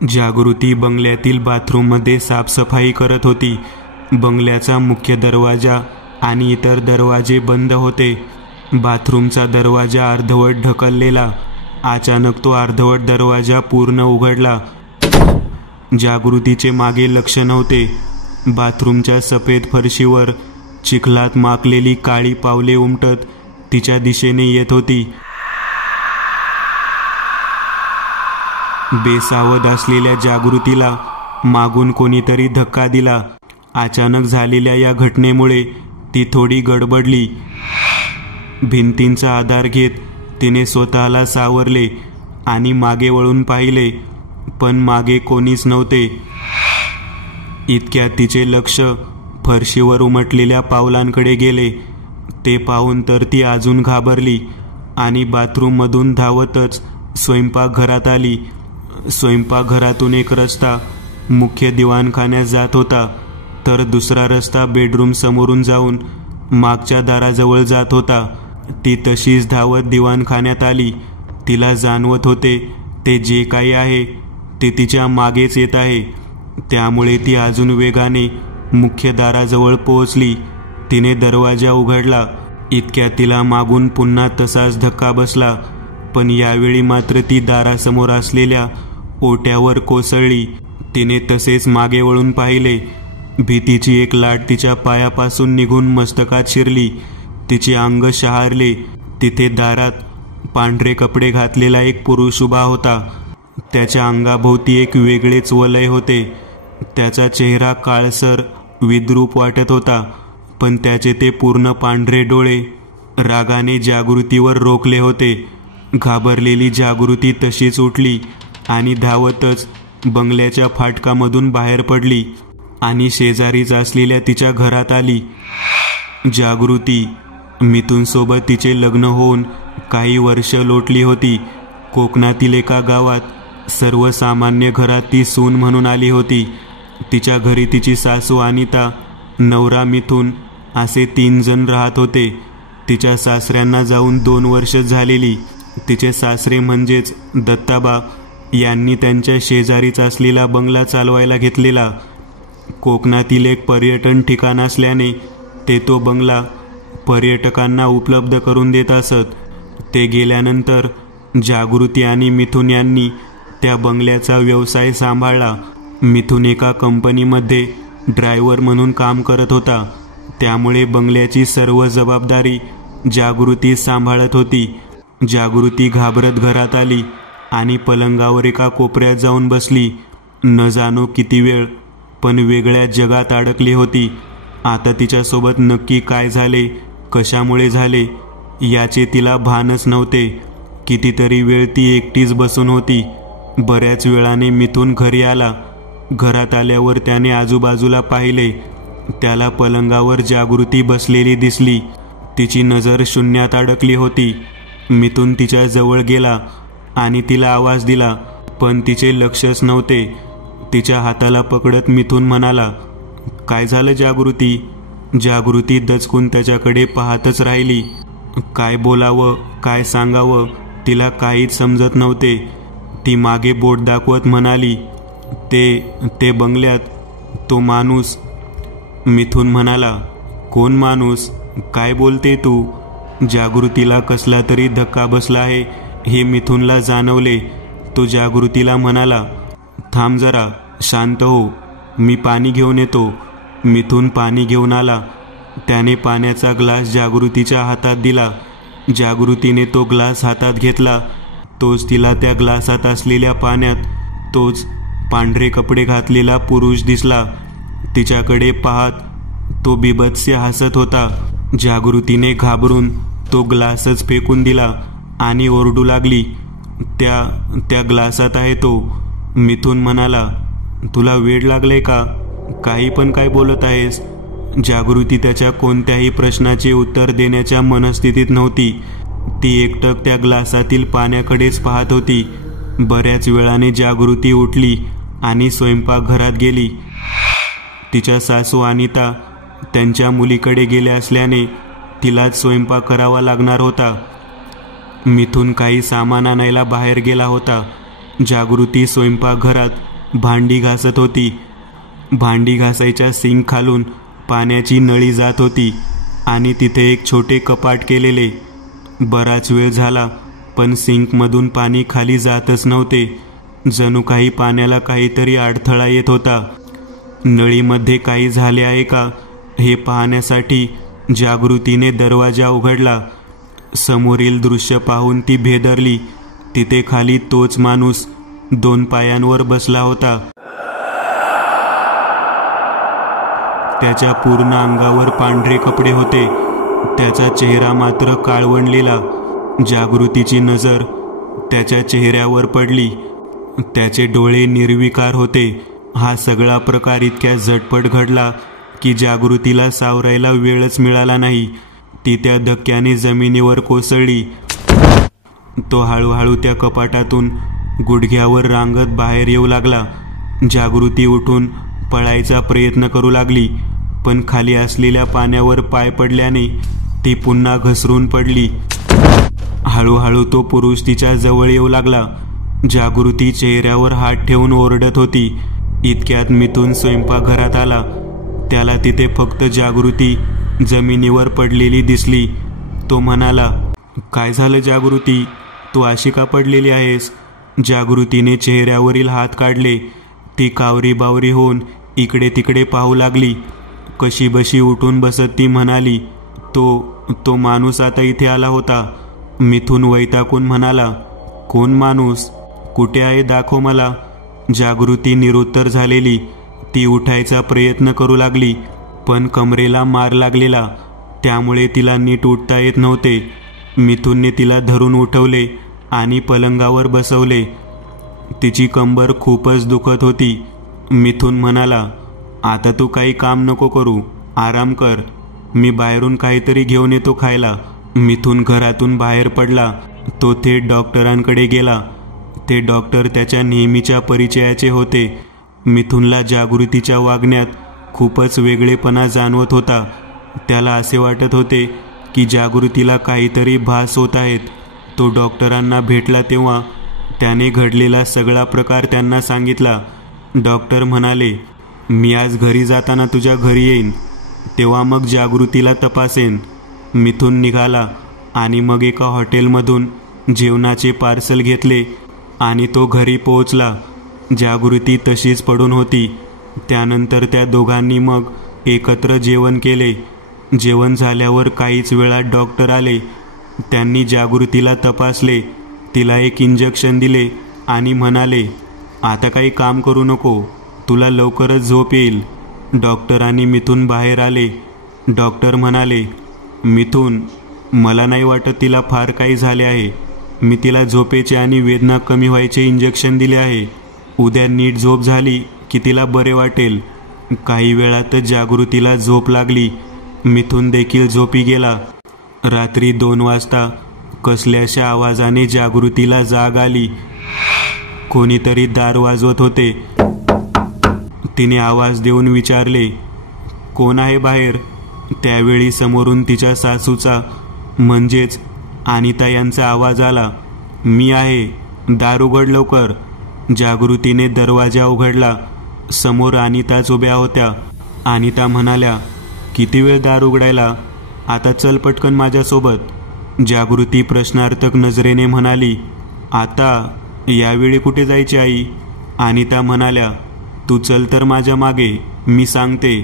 जागृती बंगल्यातील बाथरूममध्ये साफसफाई करत होती. बंगल्याचा मुख्य दरवाजा आणि इतर दरवाजे बंद होते. बाथरूमचा दरवाजा अर्धवट ढकललेला. अचानक तो अर्धवट दरवाजा पूर्ण उघडला. जागृतीचे मागे लक्ष नव्हते. बाथरूमच्या सफेद फरशीवर चिखलात माखलेली काळी पावले उमटत तिच्या दिशेने येत होती. बेसावध असलेल्या जागृतीला मागून कोणीतरी धक्का दिला. अचानक झालेल्या या घटनेमुळे ती थोडी गडबडली. भिंतींचा आधार घेत तिने स्वतःला सावरले आणि मागे वळून पाहिले, पण मागे कोणीच नव्हते. इतक्यात तिचे लक्ष फरशीवर उमटलेल्या पावलांकडे गेले. ते पाहून तर ती अजून घाबरली आणि बाथरूममधून धावतच स्वयंपाकघरात आली. स्वयंपाकघरातून एक रस्ता मुख्य दिवाणखान्यात जात होता, तर दुसरा रस्ता बेडरूम समोरून जाऊन मागच्या दाराजवळ जात होता. ती तशीच धावत दिवाणखान्यात आली. तिला जाणवत होते ते जे काही आहे ते तिच्या मागेच येत आहे. त्यामुळे ती अजून वेगाने मुख्य दाराजवळ पोहोचली. तिने दरवाजा उघडला. इतक्यात तिला मागून पुन्हा तसाच धक्का बसला, पण यावेळी मात्र ती दारासमोर असलेल्या ओट्यावर कोसळली. तिने तसेच मागे वळून पाहिले. भीतीची एक लाट तिच्या पायापासून निघून मस्तकात शिरली. तिचे अंग शहारले. तिथे दारात पांढरे कपडे घातलेला एक पुरुष उभा होता. त्याच्या अंगाभोवती एक वेगळेच वलय होते. त्याचा चेहरा काळसर विद्रूप वाटत होता, पण त्याचे ते पूर्ण पांढरे डोळे रागाने जागृतीवर रोखले होते. घाबरलेली जागृती तशीच उठली आणि धावतच बंगल्याच्या फाटकामधून बाहेर पडली आणि शेजारीच असलेल्या तिच्या घरात आली. जागृती मिथुनसोबत तिचे लग्न होऊन काही वर्ष लोटली होती. कोकणातील एका गावात सर्वसामान्य घरात ती सून म्हणून आली होती. तिच्या घरी तिची सासू अनिता, नवरा मिथुन असे 3 जण राहत होते. तिच्या सासऱ्यांना जाऊन 2 वर्ष झालेली. तिचे सासरे म्हणजेच दत्ताबा यांनी त्यांच्या शेजारीच असलेला बंगला चालवायला घेतलेला. कोकणातील एक पर्यटन ठिकाण असल्याने ते तो बंगला पर्यटकांना उपलब्ध करून देत असत. ते गेल्यानंतर जागृती आणि मिथुन यांनी त्या बंगल्याचा व्यवसाय सांभाळला. मिथुन एका कंपनीमध्ये ड्रायव्हर म्हणून काम करत होता. त्यामुळे बंगल्याची सर्व जबाबदारी जागृती सांभाळत होती. जागृती घाबरत घरात आली आणि पलंगावर एका कोपऱ्यात जाऊन बसली. न जाणो किती वेळ, पण वेगळ्या जगात अडकली होती. आता तिच्यासोबत नक्की काय झाले, कशामुळे झाले याचे तिला भानच नव्हते. कितीतरी वेळ ती एकटीच बसून होती. बऱ्याच वेळाने मिथुन घरी आला. घरात आल्यावर त्याने आजूबाजूला पाहिले. त्याला पलंगावर जागृती बसलेली दिसली. तिची नजर शून्यात अडकली होती. मिथुन तिच्या जवळ गेला आणि तिला आवाज दिला, पण तिचे लक्षच नव्हते. तिच्या हाताला पकडत मिथुन म्हणाला, काय झालं जागृती? जागृती दचकून त्याच्याकडे पाहतच राहिली. काय बोलावं, काय सांगावं तिला काहीच समजत नव्हते. ती मागे बोट दाखवत म्हणाली, ते बंगल्यात तो माणूस. मिथुन म्हणाला, कोण माणूस? काय बोलते तू? जागृतीला कसला तरी धक्का बसला आहे हे मिथुनला जाणवले. तो जागृतीला म्हणाला, थांब जरा, शांत हो, मी पाणी घेऊन येतो. मिथुन पाणी घेऊन आला. त्याने पाण्याचा ग्लास जागृतीच्या हातात दिला. जागृतीने तो ग्लास हातात घेतला. तोच तिला त्या ग्लासात असलेल्या पाण्यात तोच पांढरे कपडे घातलेला पुरुष दिसला. तिच्याकडे पाहत तो बीभत्स हसत होता. जागृतीने घाबरून तो ग्लासच फेकून दिला आणि ओरडू लागली, त्या ग्लासात आहे तो. मिथुन म्हणाला, तुला वेड लागले का? काही पण काय बोलत आहेस? जागृती त्याच्या कोणत्याही प्रश्नाचे उत्तर देण्याच्या मनस्थितीत नव्हती. ती एकटक त्या ग्लासातील पाण्याकडेच पाहत होती. बऱ्याच वेळाने जागृती उठली आणि स्वयंपाकघरात गेली. तिच्या सासू अनिता त्यांच्या मुलीकडे गेल्या असल्याने तिलाच स्वयंपाक करावा लागणार होता. मिथुन काही सामान आणायला बाहेर गेला होता. जागृती स्वयंपाकघरात भांडी घासत होती. भांडी घासायच्या सिंक खालून पाण्याची नळी जात होती आणि तिथे एक छोटे कपाट केलेले. बराच वेळ झाला पण सिंकमधून पाणी खाली जातच नव्हते. जणू काही पाण्याला काहीतरी अडथळा येत होता. नळीमध्ये काही झाले आहे का हे पाहण्यासाठी जागृतीने दरवाजा उघडला. समोरील दृश्य पाहून ती भेदरली. तिथे खाली तोच माणूस 2 पायांवर बसला होता. त्याच्या पूर्ण अंगावर पांढरे कपडे होते. त्याचा चेहरा मात्र काळवंडलेला. जागृतीची नजर त्याच्या चेहऱ्यावर पडली. त्याचे डोळे निर्विकार होते. हा सगळा प्रकार इतक्या झटपट घडला की जागृतीला सावरायला वेळच मिळाला नाही. ती त्या धक्क्याने जमिनीवर कोसळली. तो हळूहळू त्या कपाटातून गुडघ्यावर रांगत बाहेर येऊ लागला. जागृती उठून पळायचा प्रयत्न करू लागली पण खाली असलेल्या पाण्यावर पाय पडल्याने ती पुन्हा घसरून पडली. हळूहळू तो पुरुष तिच्या जवळ येऊ लागला. जागृती चेहऱ्यावर हात ठेवून ओरडत होती. इतक्यात मिथून स्वयंपाकघरात आला. त्याला तिथे फक्त जागृती जमिनीवर पडलेली दिसली. तो म्हणाला, काय झालं जागृती, तू अशी का पडलेली आहेस? जागृतीने चेहऱ्यावरील हात काढले. ती कावरी बावरी होऊन इकडे तिकडे पाहू लागली. कशी बशी उठून बसत ती म्हणाली, तो माणूस आता इथे आला होता. मिथून वैतागून म्हणाला, कोण माणूस, कुठे आहे, दाखव मला. जागृती निरुत्तर झालेली. ती उठायचा प्रयत्न करू लागली पण कमरेला मार लागलेला. त्यामुळे तिला नीट उठता येत नव्हते. मिथूनने तिला धरून उठवले आणि पलंगावर बसवले. तिची कंबर खूपच दुखत होती. मिथून म्हणाला, आता तू काही काम नको करू, आराम कर. मी बाहेरून काहीतरी घेऊन येतो खायला. मिथून घरातून बाहेर पडला. तो थेट डॉक्टरांकडे गेला. ते डॉक्टर त्याच्या नेहमीच्या परिचयाचे होते. मिथूनला जागृतीच्या वागण्यात खूपच वेगळेपणा जाणवत होता. त्याला असे वाटत होते की जागृतीला काहीतरी भास होत आहेत. तो डॉक्टरांना भेटला तेव्हा त्याने घडलेला सगळा प्रकार त्यांना सांगितला. डॉक्टर म्हणाले, मी आज घरी जाताना तुझ्या घरी येईन, तेव्हा मग जागृतीला तपासेन. मिथून निघाला आणि मग एका हॉटेलमधून जेवणाचे पार्सल घेतले आणि तो घरी पोहोचला. जागृती तशीच पडून होती. त्यानंतर त्या दोघांनी मग एकत्र जेवण केले. जेवण झाल्यावर काहीच वेळात डॉक्टर आले. त्यांनी जागृतीला तपासले, तिला एक इंजेक्शन दिले आणि म्हणाले, आता काही काम करू नको, तुला लवकरच झोप येईल. डॉक्टर आणि मिथून बाहेर आले. डॉक्टर म्हणाले, मिथून, मला नाही वाटत तिला फार काही झाले आहे. मी तिला झोपेचे आणि वेदना कमी व्हायचे इंजेक्शन दिले आहे. उद्या नीट झोप झाली की तिला बरे वाटेल. काही वेळातच जागृतीला झोप लागली. मिथून देखील झोपी गेला. रात्री 2 वाजता कसल्याशा आवाजाने जागृतीला जाग आली. कोणीतरी दार वाजवत होते. तिने आवाज देऊन विचारले, कोण आहे बाहेर? त्यावेळी समोरून तिच्या सासूचा म्हणजेच अनिता यांचा आवाज आला, मी आहे, दार उघड लवकर. जागृतीने दरवाजा उघडला. समोर अनिताच उभ्या होत्या. अनिता म्हणाल्या, किती वेळ दार उघडायला, आता चल पटकन माझ्यासोबत. जागृती प्रश्नार्थक नजरेने म्हणाली, आता यावेळी कुठे जायची आई? अनिता म्हणाल्या, तू चल तर माझ्या मागे, मी सांगते.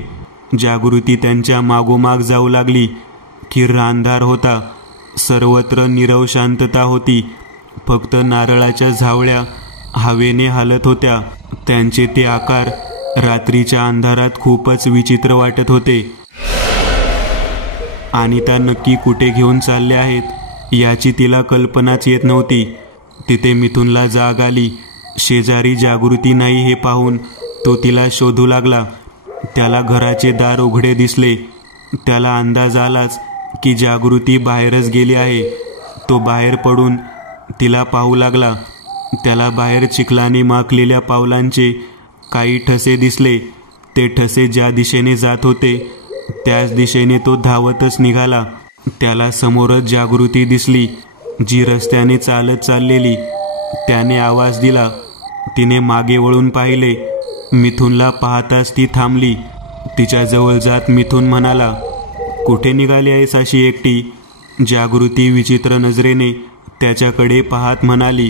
जागृती त्यांच्या मागोमाग जाऊ लागली. किर्र अंधार होता. सर्वत्र नीरव शांतता होती. फक्त नारळाच्या झावळ्या हवेने हालत होत्या. त्यांचे ते आकार रात्रीच्या अंधारात खूपच विचित्र वाटत होते. अनिता नक्की कुठे घेऊन चालले आहेत याची तिला कल्पनाच येत नव्हती. तिथे मिथूनला जाग आली. शेजारी जागृती नाही हे पाहून तो तिला शोधू लागला. त्याला घराचे दार उघडे दिसले. त्याला अंदाज आलाच की जागृती बाहेरच गेली आहे. तो बाहेर पडून तिला पाहू लागला. त्याला बाहेर चिखलाने माखलेल्या पावलांचे काही ठसे दिसले. ते ठसे ज्या दिशेने जात होते त्याच दिशेने तो धावतच निघाला. त्याला समोरच जागृती दिसली, जी रस्त्याने चालत चाललेली. त्याने आवाज दिला. तिने मागे वळून पाहिले. मिथुनला पाहताच ती थांबली. तिच्याजवळ जात मिथुन म्हणाला, कुठे निघाली आहेस अशी एकटी? जागृती विचित्र नजरेने त्याच्याकडे पाहत म्हणाली,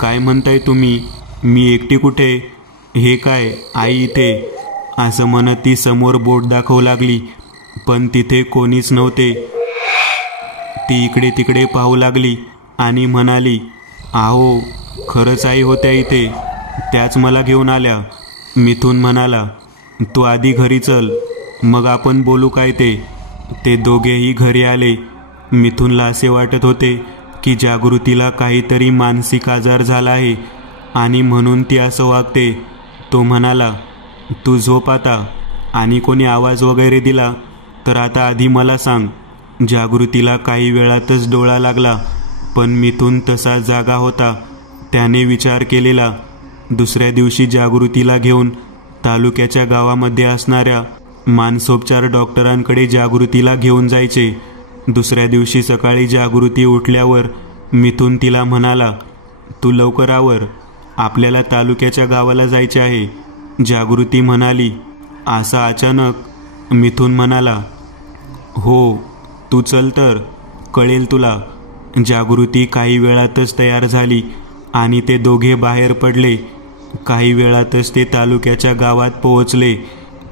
काय म्हणताय तुम्ही? मी एकटी कुठे? हे काय, आई इथे? असं म्हणत ती समोर बोट दाखवू लागली, पण तिथे कोणीच नव्हते. ती इकडे तिकडे पाहू लागली आणि म्हणाली, आहो, खरंच आई होत्या इथे. त्याच मला घेऊन आल्या. मिथुन म्हणाला, तू आधी घरी चल, मग आपण बोलू काय ते. ते दोघेही घरी आले. मिथुनला असे वाटत होते की जागृतीला काहीतरी मानसिक आजार झाला आहे आणि म्हणून ती असं वागते. तो म्हणाला, तू झोप आता, आणि कोणी आवाज वगैरे दिला तर आता आधी मला सांग. जागृतीला काही वेळातच डोळा लागला, पण मिथुन तसा जागा होता. त्याने विचार केलेला. दुसऱ्या दिवशी जागृतीला घेऊन तालुक्याच्या गावामध्ये असणाऱ्या मानसोपचार डॉक्टरांकडे जागृतीला घेऊन जायचे. दुसऱ्या दिवशी सकाळी जागृती उठल्यावर मिथुन तिला म्हणाला, तू लवकर आवर, आपल्याला तालुक्याच्या गावाला जायचे आहे. जागृती म्हणाली, असं अचानक? मिथुन म्हणाला, हो, तू चल तर कळेल तुला. जागृती काही वेळातच तयार झाली आणि ते दोघे बाहेर पडले. काही वेळातच ते तालुक्याच्या गावात पोहोचले.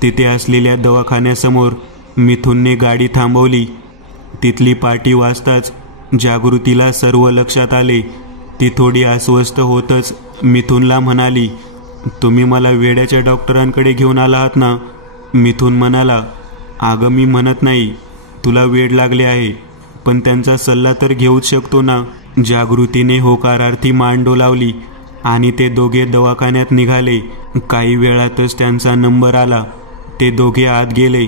तिथे असलेल्या दवाखान्यासमोर मिथुनने गाडी थांबवली. तिथली पाटी वाजताच जागृतीला सर्व लक्षात आले. ती थोडी अस्वस्थ होतच मिथुनला म्हणाली, तुम्ही मला वेड्याच्या डॉक्टरांकडे घेऊन आला आहात ना? मिथुन म्हणाला, अगं मी म्हणत नाही तुला वेड लागले आहे, पण त्यांचा सल्ला तर घेऊच शकतो ना. जागृतीने होकारार्थी मान डोलावली आणि ते दोघे दवाखान्यात निघाले. काही वेळातच त्यांचा नंबर आला. ते दोघे आत गेले.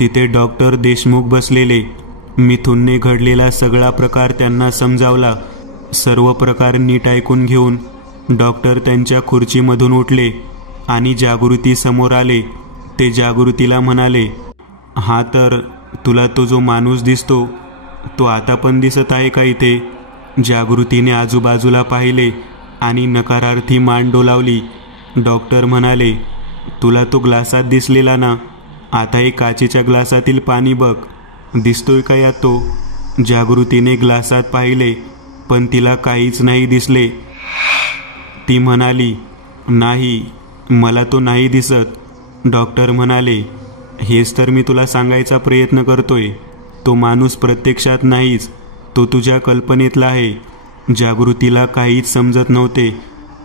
तिथे डॉक्टर देशमुख बसलेले. मिथुनने घडलेला सगळा प्रकार त्यांना समजावला. सर्व प्रकार नीट ऐकून घेऊन डॉक्टर त्यांच्या खुर्चीमधून उठले आणि जागृती समोर आले. ते जागृतीला म्हणाले, हा तर तुला तो जो माणूस दिसतो तो आता पण दिसत आहे का इथे? जागृतीने आजूबाजूला पाहिले आणि नकारार्थी मान डोलावली. डॉक्टर म्हणाले, तुला तो ग्लासात दिसलेला ना, आता एक काचेच्या ग्लासातील पाणी बघ, दिसतोय का यात तो? जागृतीने ग्लासात पाहिले, पण तिला काहीच नाही दिसले. ती म्हणाली, नाही, मला तो नाही दिसत. डॉक्टर म्हणाले, हेच तर मी तुला सांगायचा प्रयत्न करतोय. तो माणूस प्रत्यक्षात नाहीच, तो तुझ्या कल्पनेतला आहे. जागृतीला काहीच समजत नव्हते.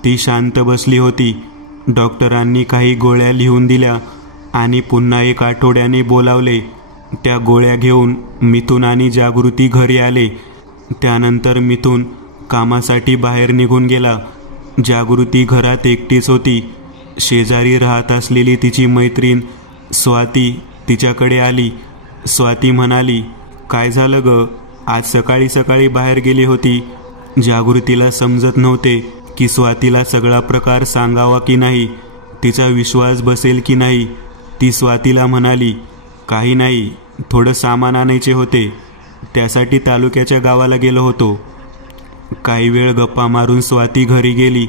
ती शांत बसली होती. डॉक्टरांनी काही गोळ्या लिहून दिल्या आणि पुन्हा 1 आठवड्याने बोलावले. त्या गोळ्या घेऊन मिथुन आणि जागृती घरी आले. त्यानंतर मिथुन कामासाठी बाहेर निघून गेला. जागृती घरात एकटीच होती. शेजारी राहत असलेली तिची मैत्रीण स्वाती तिच्याकडे आली. स्वाती म्हणाली, काय झालं ग? आज सकाळी सकाळी बाहेर गेली होती. जागृतीला समजत नव्हते की स्वातीला सगळा प्रकार सांगावा की नाही, तिचा विश्वास बसेल की नाही. ती स्वातीला म्हणाली, काही नाही, थोडं सामान आणायचे होते, त्यासाठी तालुक्याच्या गावाला गेलो होतो. काही वेळ गप्पा मारून स्वाती घरी गेली.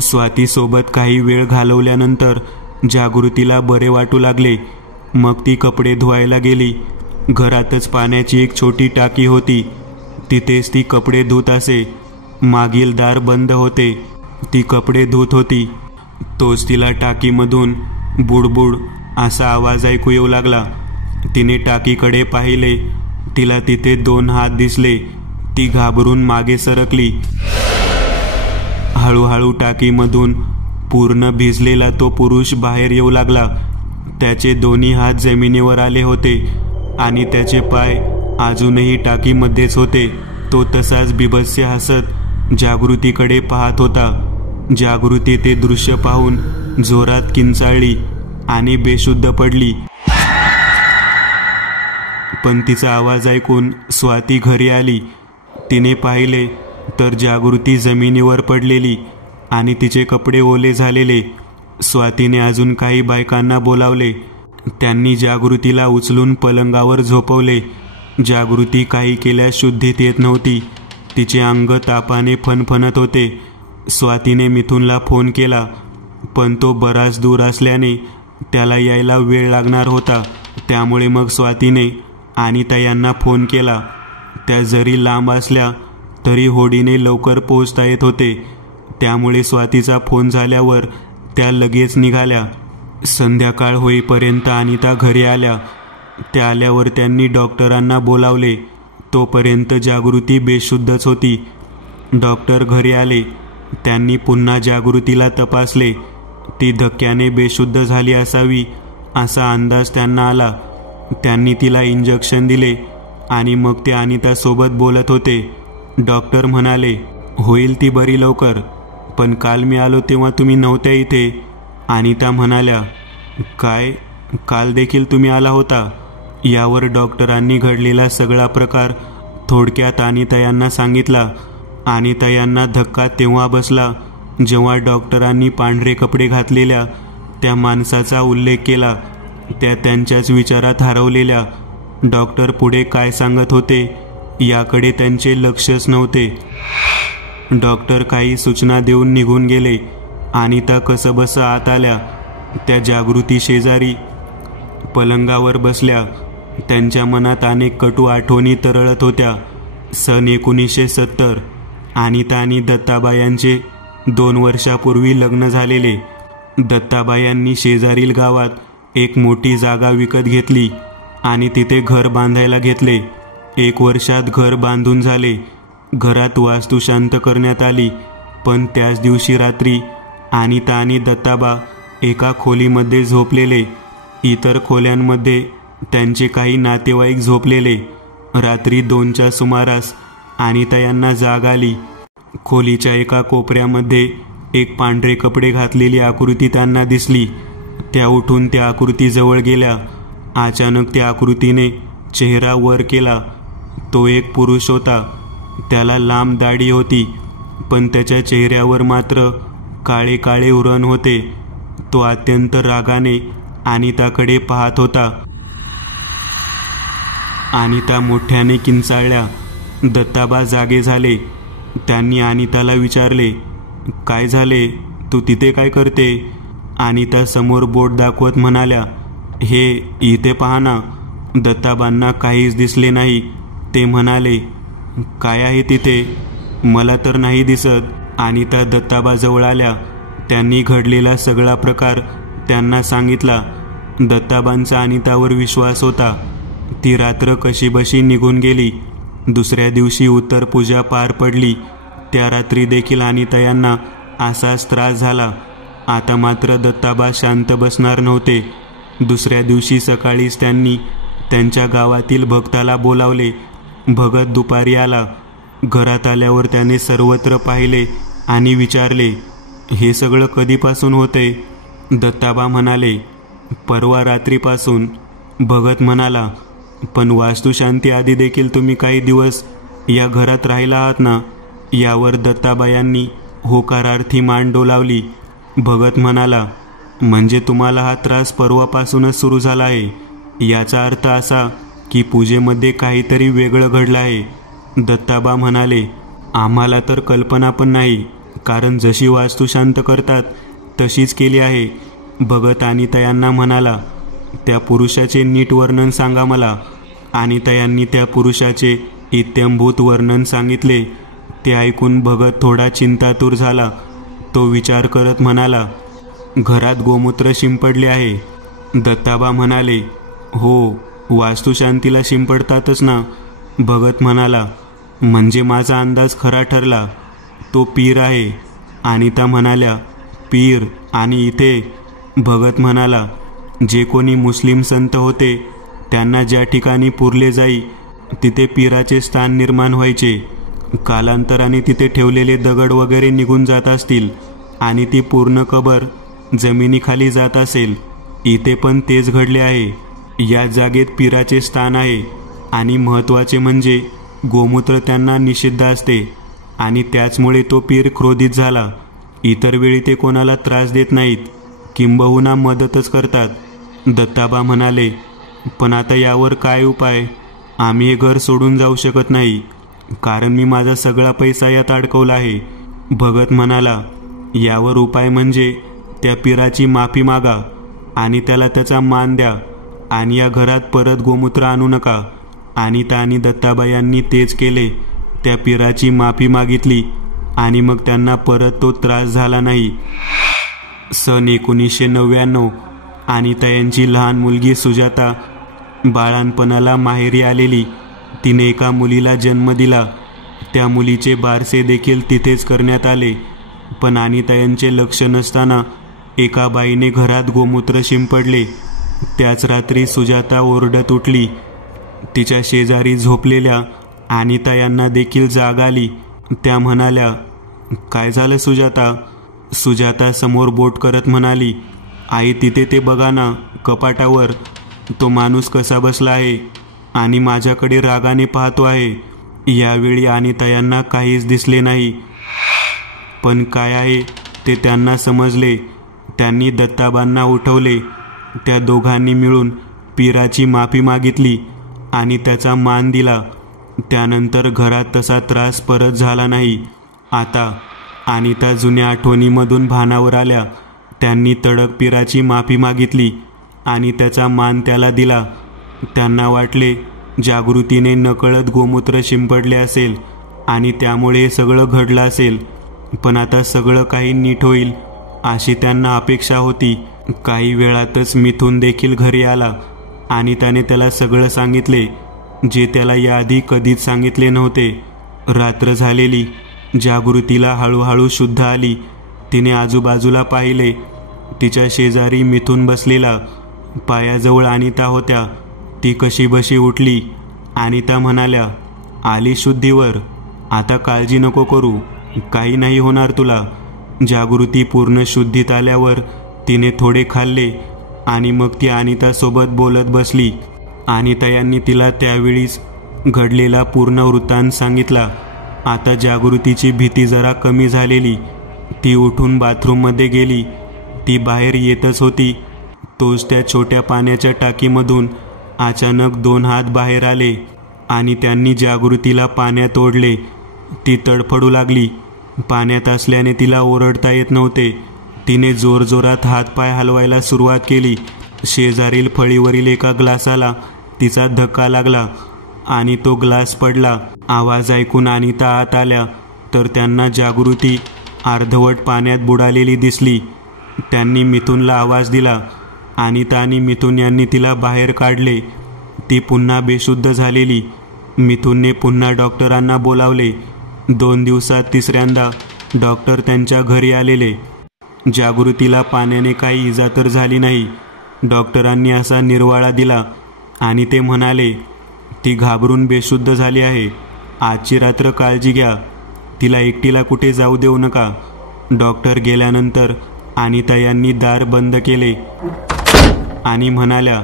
स्वातीसोबत काही वेळ घालवल्यानंतर जागृतीला बरे वाटू लागले. मग ती कपडे धुवायला गेली. घरातच पाण्याची एक छोटी टाकी होती. तिथेच ती कपडे धुत असे. मागील दार बंद होते. ती कपडे धुत होती. तोच तिला टाकीमधून बुडबुड असा आवाज ऐकू येऊ लागला. तिने टाकीकडे पाहिले. तिला तिथे 2 हात दिसले. ती घाबरून मागे सरकली. हळूहळू टाकीमधून पूर्ण भिजलेला तो पुरुष बाहेर येऊ लागला. त्याचे दोन्ही हात जमिनीवर आले होते आणि त्याचे पाय अजूनही टाकीमध्येच होते. तो तसाच बिभत्स्य हसत जागृतीकडे पाहत होता. जागृती ते दृश्य पाहून जोरात किंचाळली आणि बेशुद्ध पडली. पण तिचा आवाज ऐकून स्वाती घरी आली. तिने पाहिले तर जागृती जमिनीवर पडलेली आणि तिचे कपडे ओले झालेले. स्वातीने अजून काही बायकांना बोलावले. त्यांनी जागृतीला उचलून पलंगावर झोपवले. जागृती काही केल्यास शुद्धीत येत नव्हती. तिचे अंग तापाने फणफणत होते. स्वातीने मिथुनला फोन केला, पण तो बराच दूर असल्याने त्याला यायला वेळ लागणार होता. त्यामुळे मग स्वातीने अनिता यांना फोन केला. त्या जरी लांब असल्या तरी होडीने लवकर पोहोचता येत होते. त्यामुळे स्वातीचा फोन झाल्यावर त्या लगेच निघाल्या. संध्याकाळ होईपर्यंत अनिता घरी आल्या. त्या आल्यावर त्यांनी डॉक्टरांना बोलावले. तोपर्यंत जागृती बेशुद्धच होती. डॉक्टर घरी आले. त्यांनी पुन्हा जागृतीला तपासले. ती धक्क्याने बेशुद्ध झाली असावी असा अंदाज त्यांना आला. त्यांनी तिला इंजेक्शन दिले आणि मग ते अनितासोबत बोलत होते. डॉक्टर म्हणाले, होईल ती बरी लवकर, पण काल मी आलो तेव्हा तुम्ही नव्हत्या इथे. अनिता म्हणाल्या, काय, काल देखील तुम्ही आला होता? यावर डॉक्टरांनी घडलेला सगळा प्रकार थोडक्यात अनिता यांना सांगितला. अनिता यांना धक्का तेव्हा बसला जेव्हा डॉक्टरांनी पांढरे कपडे घातलेल्या त्या माणसाचा उल्लेख केला. त्या त्यांच्याच विचारात हरवलेल्या. डॉक्टर पुढे काय सांगत होते याकडे त्यांचे लक्षच नव्हते. डॉक्टर काही सूचना देऊन निघून गेले. अनिता कसंबसं आत आल्या. त्या जागृती शेजारी पलंगावर बसल्या. त्यांच्या मनात अनेक कटू आठवणी तरळत होत्या. सन 1970. अनिता आणि दत्ताबा यांचे 2 वर्षापूर्वी लग्न झालेले. दत्ताबा यांनी शेजारील गावात एक मोठी जागा विकत घेतली आणि तिथे घर बांधायला घेतले. 1 वर्षात घर बांधून झाले. घरात वास्तुशांत करण्यात आली. पण त्याच दिवशी रात्री अनिता आणि दत्ताबा एका खोलीमध्ये झोपलेले. इतर खोल्यांमध्ये त्यांचे काही नातेवाईक झोपलेले. रात्री 2च्या सुमारास अनिता यांना जाग आली. खोलीच्या एका कोपऱ्यामध्ये एक पांढरे कपडे घातलेली आकृती त्यांना दिसली. त्या उठून त्या आकृतीजवळ गेल्या. अचानक त्या आकृतीने चेहरा वर केला. तो एक पुरुष होता. त्याला लांब दाढी होती, पण त्याच्या चेहऱ्यावर मात्र काळे काळे व्रण होते. तो अत्यंत रागाने अनिताकडे पाहत होता. अनिता मोठ्याने किंचाळल्या. दत्ताबा जागे झाले. त्यांनी अनिताला विचारले, काय झाले, तू तिथे काय करते? अनिता समोर बोट दाखवत म्हणाल्या, हे इथे पहा ना. दत्ताबांना काहीच दिसले नाही. ते म्हणाले, काय आहे तिथे? मला तर नाही दिसत. अनिता दत्ताबाजवळ आल्या. त्यांनी घडलेला सगळा प्रकार त्यांना सांगितला. दत्ताबांचा अनितावर विश्वास होता. ती रात्र कशीबशी निघून गेली. दुसऱ्या दिवशी उत्तर पूजा पार पडली. त्या रात्री देखील अनिता यांना असाच त्रास झाला. आता मात्र दत्ताबा शांत बसणार नव्हते. दुसऱ्या दिवशी सकाळीच त्यांनी त्यांच्या गावातील भक्ताला बोलावले. भगत दुपारी आला. घरात आल्यावर त्याने सर्वत्र पाहिले आणि विचारले, हे सगळं कधीपासून होते? दत्ताबा म्हणाले, परवा रात्रीपासून. भगत म्हणाला, पण वास्तुशांती आधी देखील तुम्ही काही दिवस या घरात राहिला आहात ना? यावर दत्ताबा यांनी होकारार्थी मान डोलावली. भगत म्हणाला, म्हणजे तुम्हाला हा त्रास परवापासूनच सुरू झाला आहे? याचा अर्थ असा की पूजेमध्ये काहीतरी वेगळं घडलं आहे. दत्ताबा म्हणाले, आम्हाला तर कल्पना पण नाही, कारण जशी वास्तू शांत करतात तशीच केली आहे. भगत अनिता यांना म्हणाला, त्या पुरुषाचे नीट वर्णन सांगा मला. अनिता यांनी त्या पुरुषाचे इत्थंभूत वर्णन सांगितले. ते ऐकून भगत थोडा चिंतातूर झाला. तो विचार करत म्हणाला, घरात गोमूत्र शिंपडले आहे. दत्ताबा म्हणाले, हो, वास्तुशांतीला शिंपडतातच ना. भगत म्हणाला, म्हणजे माझा अंदाज खरा ठरला. तो पीर आहे. अनिता म्हणाल्या, पीर आणि इथे? भगत म्हणाला, जे कोणी मुस्लिम संत होते त्यांना ज्या ठिकाणी पुरले जाई तिथे पीराचे स्थान निर्माण व्हायचे. कालांतराने तिथे ठेवलेले दगड वगैरे निघून जात असतील आणि ती पूर्ण कबर जमिनीखाली जात असेल. इथे पण तेच घडले आहे. या जागेत पीराचे स्थान आहे आणि महत्त्वाचे म्हणजे गोमूत्र त्यांना निषिद्ध असते आणि त्याचमुळे तो पीर क्रोधित झाला. इतर वेळी ते कोणाला त्रास देत नाहीत, किंबहुना मदतच करतात. दत्ताबा म्हणाले, पण आता यावर काय उपाय? आम्ही हे घर सोडून जाऊ शकत नाही, कारण मी माझा सगळा पैसा यात अडकवला आहे. भगत म्हणाला, यावर उपाय म्हणजे त्या पीराची माफी मागा आणि त्याला त्याचा मान द्या आणि या घरात परत गोमूत्र आणू नका. अनिता आणि दत्ताबाई यांनी तेच केले. त्या पीराची माफी मागितली आणि मग त्यांना परत तो त्रास झाला नाही. सन 1999 अनिता यांची लहान मुलगी सुजाता बाळांपणाला माहेरी आलेली. तिने एका मुलीला जन्म दिला. त्या मुलीचे बारसे देखील तिथेच करण्यात आले. पण अनिता यांचे लक्ष नसताना एका बाईने घरात गोमूत्र शिंपडले. त्याच रात्री सुजाता ओरडत उठली. तिच्या शेजारी झोपलेल्या अनिता यांना देखील जाग आली. त्या म्हणाल्या, काय झालं सुजाता? सुजाता समोर बोट करत म्हणाली, आई तिथे ते बघा ना, कपाटावर तो माणूस कसा बसला आहे आणि माझ्याकडे रागाने पाहतो आहे. यावेळी अनिता यांना काहीच दिसले नाही, पण काय आहे ते त्यांना समजले. त्यांनी दत्ताबांना उठवले. त्या दोघांनी मिळून पीराची माफी मागितली आणि त्याचा मान दिला. त्यानंतर घरात तसा त्रास परत झाला नाही. आता अनिता जुन्या आठवणीमधून भानावर आल्या. त्यांनी तडक पीराची माफी मागितली आणि त्याचा मान त्याला दिला. त्यांना वाटले जागृतीने नकळत गोमूत्र शिंपडले असेल आणि त्यामुळे हे सगळं घडलं असेल. पण आता सगळं काही नीट होईल अशी त्यांना अपेक्षा होती. काही वेळातच मिथुन देखील घरी आला आणि त्याने त्याला सगळं सांगितले, जे त्याला याआधी कधीच सांगितले नव्हते. रात्र झालेली. जागृतीला हळूहळू शुद्ध आली. तिने आजूबाजूला पाहिले. तिच्या शेजारी मिथुन बसलेला. पायाजवळ अनिता होत्या. ती कशीबशी उठली. अनिता म्हणाल्या, आली शुद्धीवर, आता काळजी नको करू, काही नाही होणार तुला. जागृती पूर्ण शुद्धीत आल्यावर तिने थोडे खाल्ले आणि मग ती अनितासोबत बोलत बसली. अनिता यांनी तिला त्यावेळीच घडलेला पूर्ण वृत्तांत सांगितला. आता जागृतीची भीती जरा कमी झालेली. ती उठून बाथरूममध्ये गेली. ती बाहेर येतच होती. तोच त्या छोट्या पाण्याच्या टाकीमधून अचानक 2 हात बाहेर आले आणि त्यांनी जागृतीला पाण्यात ओढले. ती तडफडू लागली. पाण्यात असल्याने तिला ओरडता येत नव्हते. तिने जोरजोरात हातपाय हलवायला सुरुवात केली. शेजारील फळीवरील एका ग्लासाला तिचा धक्का लागला आणि तो ग्लास पडला. आवाज ऐकून अनिता आत आल्या तर त्यांना जागृती अर्धवट पाण्यात बुडालेली दिसली. त्यांनी मिथुनला आवाज दिला. अनिता आणि मिथुन यांनी तिला बाहेर काढले. ती पुन्हा बेशुद्ध झालेली. मिथुनने पुन्हा डॉक्टरांना बोलावले. 2 दिवसात तिसऱ्यांदा डॉक्टर त्यांच्या घरी आलेले. जागृतीला पाण्याने काही इजा तर झाली नाही. डॉक्टरांनी असा निर्वाळा दिला आणि ते म्हणाले, ती घाबरून बेशुद्ध झाली आहे. आजची रात्र काळजी घ्या. तिला एकटीला कुठे जाऊ देऊ नका. डॉक्टर गेल्यानंतर अनिता यांनी दार बंद केले आणि म्हणाल्या,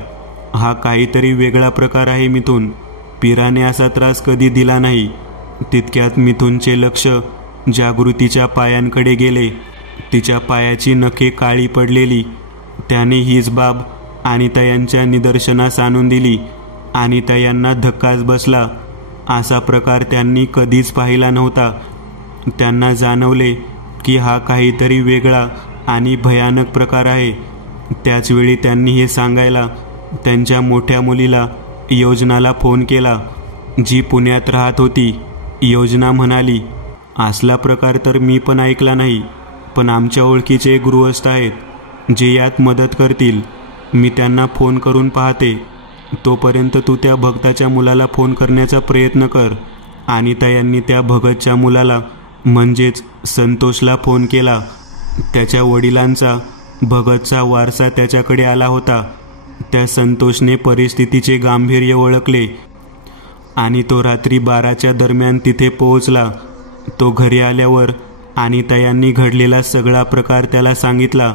हा काहीतरी वेगळा प्रकार आहे मिथुन. पीराने असा त्रास कधी दिला नाही. तितक्यात मिथुनचे लक्ष जागृतीच्या पायांकडे गेले. तिच्या पायाची नखे काळी पडलेली. त्याने हीच बाब अनिता यांच्या निदर्शनास आणून दिली. अनिता यांना धक्काच बसला. असा प्रकार त्यांनी कधीच पाहिला नव्हता. त्यांना जाणवले की हा काहीतरी वेगळा आणि भयानक प्रकार आहे. त्याचवेळी त्यांनी हे सांगायला त्यांच्या मोठ्या मुलीला योजनाला फोन केला, जी पुण्यात राहत होती. योजना म्हणाली, असला प्रकार तर मी पण ऐकला नाही, पण आमच्या ओळखीचे गृहस्थ आहेत जे यात मदत करतील. मी त्यांना फोन करून पाहते. तोपर्यंत तू त्या भक्ताच्या मुलाला फोन करण्याचा प्रयत्न कर. अनिता यांनी त्या भगतच्या मुलाला म्हणजेच संतोषला फोन केला. त्याच्या वडिलांचा भगतचा वारसा त्याच्याकडे आला होता. त्या संतोषने परिस्थितीचे गांभीर्य ओळखले आणि तो रात्री 12च्या दरम्यान तिथे पोहोचला. तो घरी आल्यावर अनिता यांनी घडलेला सगळा प्रकार त्याला सांगितला.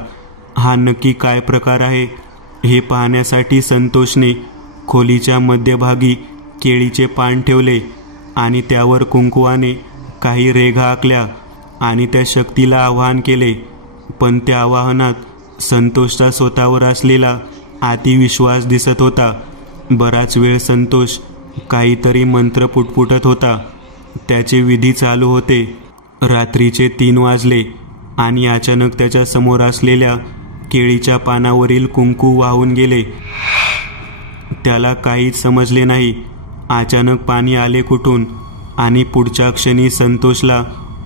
हा नक्की काय प्रकार आहे हे पाहण्यासाठी संतोषने खोलीच्या मध्यभागी केळीचे पान ठेवले आणि त्यावर कुंकवाने काही रेघा आखल्या आणि त्या शक्तीला आवाहन केले. पण त्या आवाहनात संतोषचा स्वतःवर असलेला अतिविश्वास दिसत होता. बराच वेळ संतोष काहीतरी मंत्र पुटपुटत होता. त्याचे विधी चालू होते. रात्रीचे 3 वाजले आणि अचानक त्याच्या समोर असलेल्या केळीच्या पानावरील कुंकू वाहून गेले. त्याला काहीच समजले नाही. अचानक पाणी आले कुठून आणि पुढच्या क्षणी संतोषला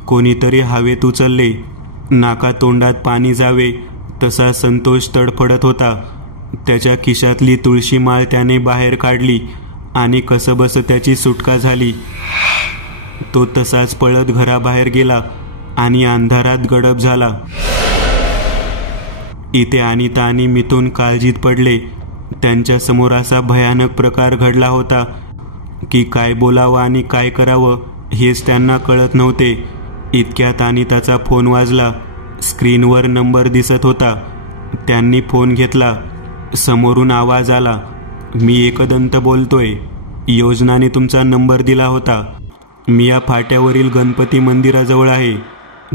कोणीतरी हवेत उचलले. नाकातोंडात पाणी जावे तसा संतोष तडफडत होता. त्याच्या खिशातली तुळशी माळ त्याने बाहेर काढली आणि कसबस त्याची सुटका झाली. तो तसाच पळत घराबाहेर गेला आणि अंधारात गडप झाला. इथे अनिता आणि मिथुन काळजीत पडले. त्यांच्या समोर असा भयानक प्रकार घडला होता की काय बोलावं आणि काय करावं हेच त्यांना कळत नव्हते. इतक्यात अनिताचा फोन वाजला. स्क्रीनवर नंबर दिसत होता. त्यांनी फोन घेतला. समोरून आवाज आला, मी एकदंत बोलतोय. योजनाने तुमचा नंबर दिला होता. मी या फाट्यावरील गणपती मंदिराजवळ आहे.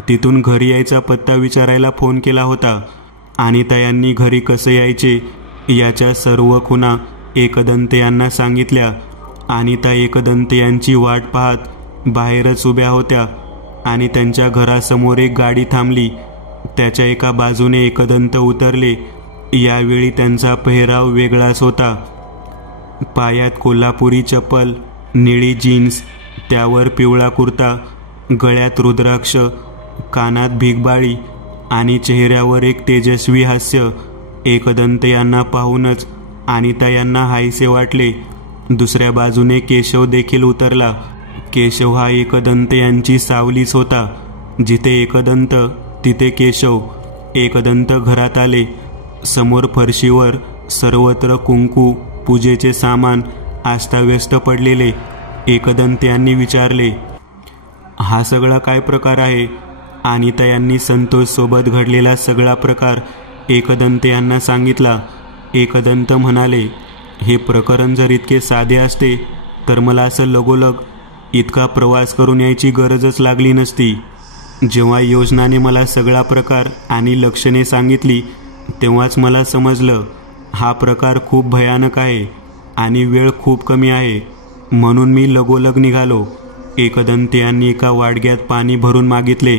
तिथून घरी यायचा पत्ता विचारायला फोन केला होता. अनिता यांनी घरी कसे यायचे याच्या सर्व खुणा एकदंत यांना सांगितल्या. अनिता एकदंत यांची वाट पाहत बाहेरच उभ्या होत्या आणि त्यांच्या घरासमोर एक गाडी थांबली. त्याच्या एका बाजूने एकदंत उतरले. यावेळी त्यांचा पेहराव वेगळाच होता. पायात कोल्हापुरी चप्पल, निळी जीन्स, त्यावर पिवळा कुर्ता, गळ्यात रुद्राक्ष, कानात भिगबाळी आणि चेहऱ्यावर एक तेजस्वी हास्य. एकदंत यांना पाहूनच अनिता यांना हायसे वाटले. दुसऱ्या बाजूने केशव देखील उतरला. केशव हा एकदंत यांची सावलीच होता. जिथे एकदंत तिथे केशव. एकदंत घरात आले. समोर फरशीवर सर्वत्र कुंकू, पूजेचे सामान अस्ताव्यस्त पडलेले. एकदंत यांनी विचारले, हा सगळा काय प्रकार आहे? अनिता यांनी संतोष सोबत घडलेला सगळा प्रकार एकदंत यांना सांगितला. एकदंत म्हणाले, हे प्रकरण जर इतके साधे असते तर मला असं लगोलग इतका प्रवास करून यायची गरजच लागली नसती. जेव्हा योजनाने मला सगळा प्रकार आणि लक्षणे सांगितली तेव्हाच मला समजलं हा प्रकार खूप भयानक आहे आणि वेळ खूप कमी आहे. म्हणून मी लगोलग निघालो. एकदंत यांनी एका वाडग्यात पाणी भरून मागितले.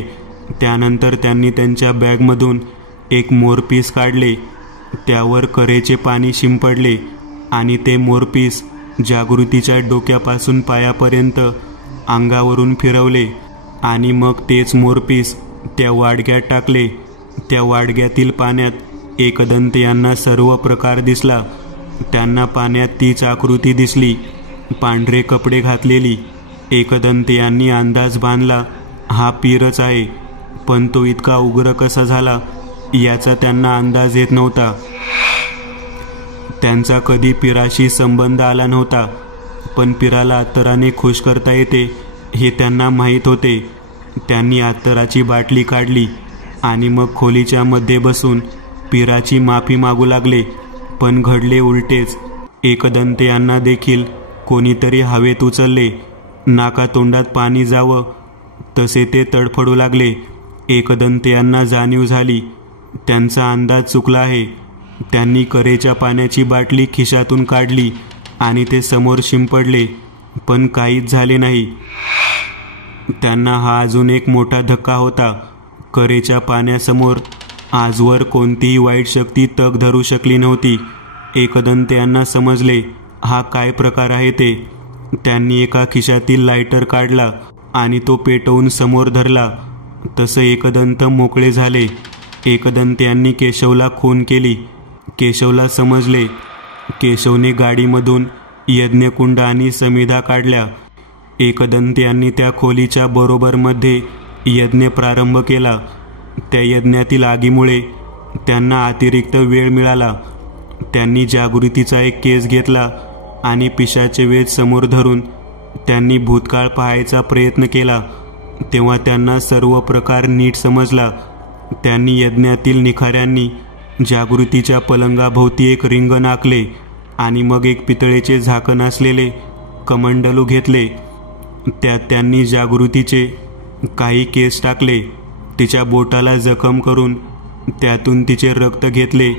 त्यानंतर त्यांनी त्यांच्या बॅगमधून एक मोरपीस काढले. त्यावर करेचे पाणी शिंपडले आणि ते मोरपीस जागृतीच्या डोक्यापासून पायापर्यंत अंगावरून फिरवले आणि मग तेच मोरपीस त्या वाडग्यात टाकले. त्या वाडग्यातील पाण्यात एकदंत यांना सर्व प्रकार दिसला. त्यांना पाण्यात तीच आकृती दिसली, पांढरे कपडे घातलेली. एकदंत यांनी अंदाज बांधला हा पीरच आहे, पण तो इतका उग्र कसा झाला याचा त्यांना अंदाज येत नव्हता. त्यांचा कधी पीराशी संबंध आला नव्हता, पण पीराला अत्तराने खुश करता येते हे त्यांना माहीत होते. त्यांनी अत्तराची बाटली काढली आणि मग खोलीच्या मध्ये बसून पीराची माफी मागू लागले. पण घडले उलटेच. एकदंत यांना देखील कोणीतरी हवेत उचलले. नाकातोंडात पाणी जावं तसे ते तडफडू लागले. एकदंत यांना जाणीव झाली त्यांचा अंदाज चुकला आहे. त्यांनी करेच्या पाण्याची बाटली खिशातून काढली आणि ते समोर शिंपडले, पण काहीच झाले नाही. त्यांना हा अजून एक मोठा धक्का होता. करेच्या पाण्यासमोर आजवर कोणतीही वाईट शक्ती तग धरू शकली नव्हती. एकदंत यांना समजले हा काय प्रकार आहे ते. त्यांनी एका खिशातील लायटर काढला आणि तो पेटवून समोर धरला. तसं एकदंत मोकळे झाले. एकदंत यांनी केशवला खून केली. केशवला समजले. केशवने गाडीमधून यज्ञकुंड आणि समिधा काढल्या. एकदंत यांनी त्या खोलीच्या बरोबर मध्ये यज्ञ प्रारंभ केला. त्या यज्ञातील आगीमुळे त्यांना अतिरिक्त वेळ मिळाला. त्यांनी जागृतीचा एक केस घेतला आणि पिशाचे वेध समोर धरून त्यांनी भूतकाळ पाहायचा प्रयत्न केला. तेव्हा त्यांना सर्व प्रकार नीट समजला. त्यांनी यज्ञातील निखाऱ्यांनी जागृतीच्या पलंगाभोवती एक रिंगण आखले आणि मग एक पितळेचे झाकण असलेले कमंडलू घेतले. त्यात त्यांनी जागृतीचे काही केस टाकले. तिच्या बोटाला जखम करून त्यातून तिचे रक्त घेतले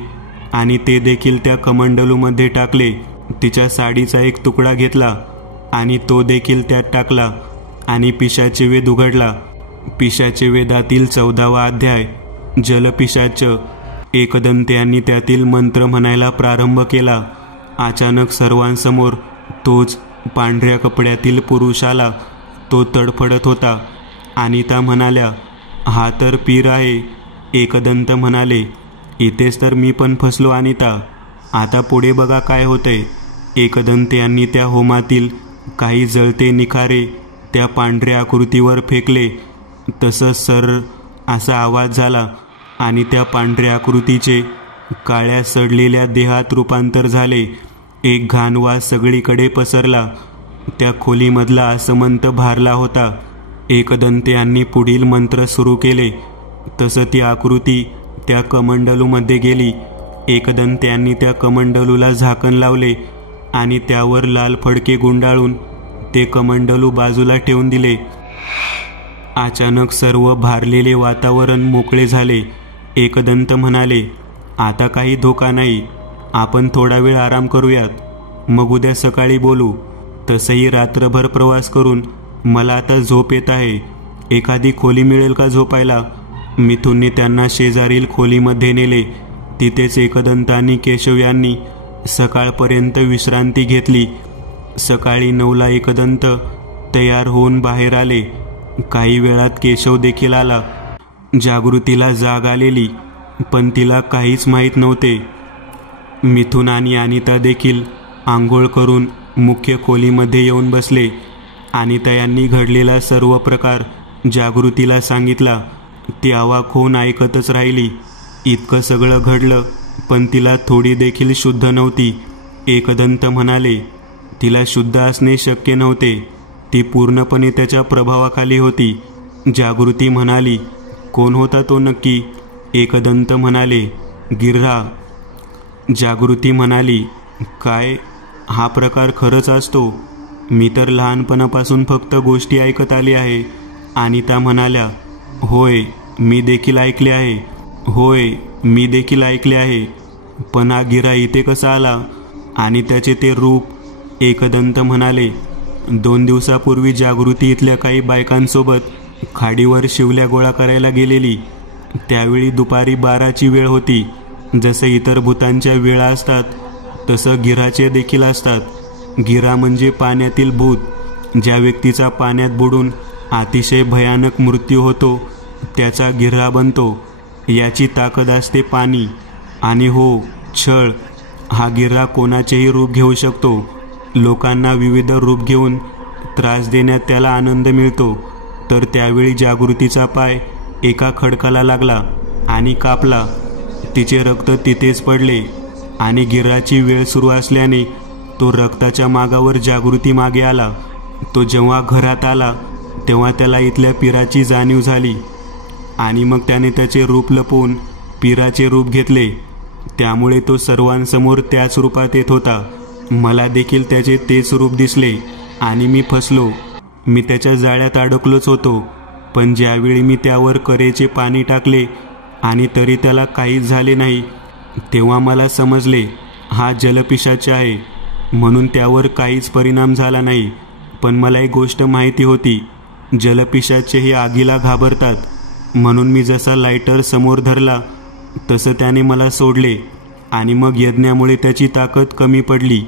आणि ते देखील त्या कमंडलूमध्ये टाकले. तिच्या साडीचा एक तुकडा घेतला आणि तो देखील त्यात टाकला आणि पिशाचे वेध उघडला. पिशाचे वेदातील 14वा अध्याय जलपिशाच. एकदंत्यांनी त्यातील मंत्र म्हणायला प्रारंभ केला. अचानक सर्वांसमोर तोच पांढऱ्या कपड्यातील पुरुष आला. तो तडफडत होता. अनिता म्हणाल्या, हा तर पीर आहे. एकदंत म्हणाले, इथेच तर मी पण फसलो अनिता. आता पुढे बघा काय होतंय. एकदंत यांनी त्या होमातील काही जळते निखारे त्या पांढऱ्या आकृतीवर फेकले. तसं सर असा आवाज झाला आणि त्या पांढऱ्या आकृतीचे काळ्या सडलेल्या देहात रूपांतर झाले. एक घाण वास सगळीकडे पसरला. त्या खोलीमधला आसमंत भारला होता. एकदंत यांनी पुढील मंत्र सुरू केले. तसं ती आकृती त्या कमंडलूमध्ये गेली. एकदंत यांनी त्या कमंडलूला झाकण लावले आणि त्यावर लाल फडके गुंडाळून ते कमंडलू बाजूला ठेवून दिले. अचानक सर्व भारलेले वातावरण मोकळे झाले. एकदंत म्हणाले, आता काही धोका नाही. आपण थोडा वेळ आराम करूयात, मग उद्या सकाळी बोलू. तसंही रात्रभर प्रवास करून मला आता झोप येत आहे. एखादी खोली मिळेल का झोपायला? मिथुनने त्यांना शेजारील खोलीमध्ये नेले. तिथेच एकदंत आणि केशव यांनी सकाळपर्यंत विश्रांती घेतली. सकाळी 9ला एकदंत तयार होऊन बाहेर आले. काही वेळात केशव देखील आला. जागृतीला जाग आलेली, पण तिला काहीच माहीत नव्हते. मिथुन आणि अनिता देखील आंघोळ करून मुख्य खोलीमध्ये येऊन बसले. अनिता यांनी घडलेला सर्व प्रकार जागृतीला सांगितला. ती अवाक होऊन ऐकतच राहिली. इतकं सगळं घडलं, पण तिला थोडी देखील शुद्ध नव्हती. एकदंत म्हणाले, तिला शुद्ध असणे शक्य नव्हते. ती पूर्णपणे त्याच्या प्रभावाखाली होती. जागृती म्हणाली, कोण होता तो नक्की? एकदंत म्हणाले, गिर्हा. जागृती म्हणाली, काय? हा प्रकार खरंच असतो? मी तर लहानपणापासून फक्त गोष्टी ऐकत आली आहे. अनिता म्हणाल्या, होय, मी देखील ऐकले आहे. होय, मी देखील ऐकले आहे. पण हा गिरा इथे कसा आला आणि त्याचे ते रूप? एकदंत म्हणाले, 2 दिवसापूर्वी जागृती इथल्या काही बायकांसोबत खाडीवर शिवल्या गोळा करायला गेलेली. त्यावेळी दुपारी 12ची वेळ होती. जसं इतर भूतांच्या वेळा असतात तसं गिराचे देखील असतात. गिरा म्हणजे पाण्यातील भूत. ज्या व्यक्तीचा पाण्यात बुडून अतिशय भयानक मृत्यू होतो त्याचा गिर्हा बनतो. याची ताकद असते पाणी. आणि हो, छळ. हा गिर्हा कोणाचेही रूप घेऊ शकतो. लोकांना विविध रूप घेऊन त्रास देण्यात त्याला आनंद मिळतो. तर त्यावेळी जागृतीचा पाय एका खडकाला लागला आणि कापला. तिचे रक्त तिथेच पडले आणि गिर्हाची वेळ सुरू असल्याने तो रक्ताच्या मागावर जागृती मागे आला. तो जेव्हा घरात आला तेव्हा त्याला इथल्या पीराची जाणीव झाली आणि मग त्याने त्याचे रूप लपवून पीराचे रूप घेतले. त्यामुळे तो सर्वांसमोर त्याच रूपात येत होता. मला देखील त्याचे तेच रूप दिसले आणि मी फसलो. मी त्याच्या जाळ्यात अडकलोच होतो. पण ज्यावेळी मी त्यावर करेचे पाणी टाकले आणि तरी त्याला काहीच झाले नाही, तेव्हा मला समजले हा जलपिशाच आहे. म्हणून त्यावर काहीच परिणाम झाला नाही. पण मला एक गोष्ट माहिती होती, जलपिशाचेही आगीला घाबरतात. म्हणून मी जसा लायटर समोर धरला तसं त्याने मला सोडले आणि मग यज्ञामुळे त्याची ताकद कमी पडली.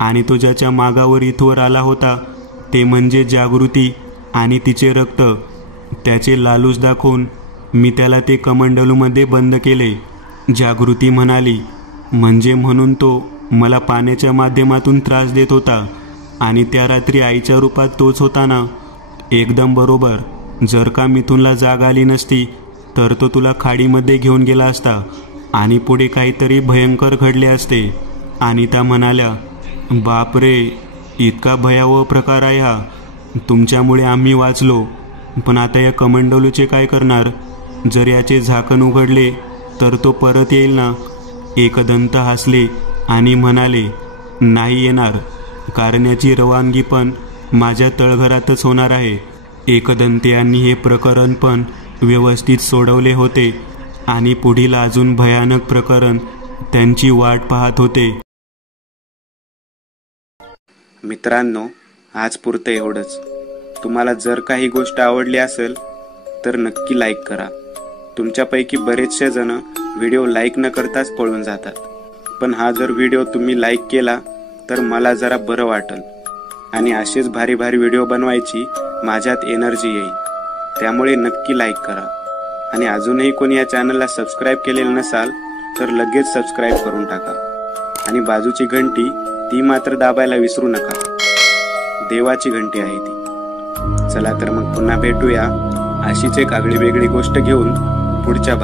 आणि तो ज्याच्या मागावर इथवर आला होता ते म्हणजे जागृती आणि तिचे रक्त. त्याचे लालूच दाखवून मी त्याला ते कमंडलूमध्ये बंद केले. जागृती म्हणाली, म्हणजे म्हणून तो मला पाण्याच्या माध्यमातून त्रास देत होता आणि त्या रात्री आईच्या रूपात तोच होता ना? एकदम बरोबर. जर का मिथुनला जाग आली नसती तर तो तुला खाडीमध्ये घेऊन गेला असता आणि पुढे काहीतरी भयंकर घडले असते. अनिता म्हणाल्या, बापरे, इतका भयावह प्रकार आहे हा. तुमच्यामुळे आम्ही वाचलो. पण आता या कमंडलूचे काय करणार? जर याचे झाकण उघडले तर तो परत येईल ना? एकदंत हसले आणि म्हणाले, नाही येणार, कारण याची रवानगी पण माझ्या तळघरातच होणार आहे. एकदंत यांनी हे प्रकरण पण व्यवस्थित सोडवले होते आणि पुढील अजून भयानक प्रकरण त्यांची वाट पाहत होते. मित्रांनो, आज पुरतं एवढंच. तुम्हाला जर काही गोष्ट आवडली असेल तर नक्की लाईक करा. तुमच्यापैकी बरेचसे जण व्हिडिओ लाईक न करताच पळून जातात, पण हा जर व्हिडिओ तुम्ही लाईक केला तर मला जरा बरं वाटेल आणि असेच भारी भारी व्हिडिओ बनवायची माझ्यात एनर्जी येईल. त्यामुळे नक्की लाईक करा. आणि अजूनही कोणी या चॅनलला सबस्क्राईब केलेलं नसाल तर लगेच सबस्क्राईब करून टाका. आणि बाजूची घंटी ती मात्र दाबायला विसरू नका. देवाची घंटी आहे ती. चला तर मग पुन्हा भेटूया अशीच एक आगळी वेगळी गोष्ट घेऊन पुढच्या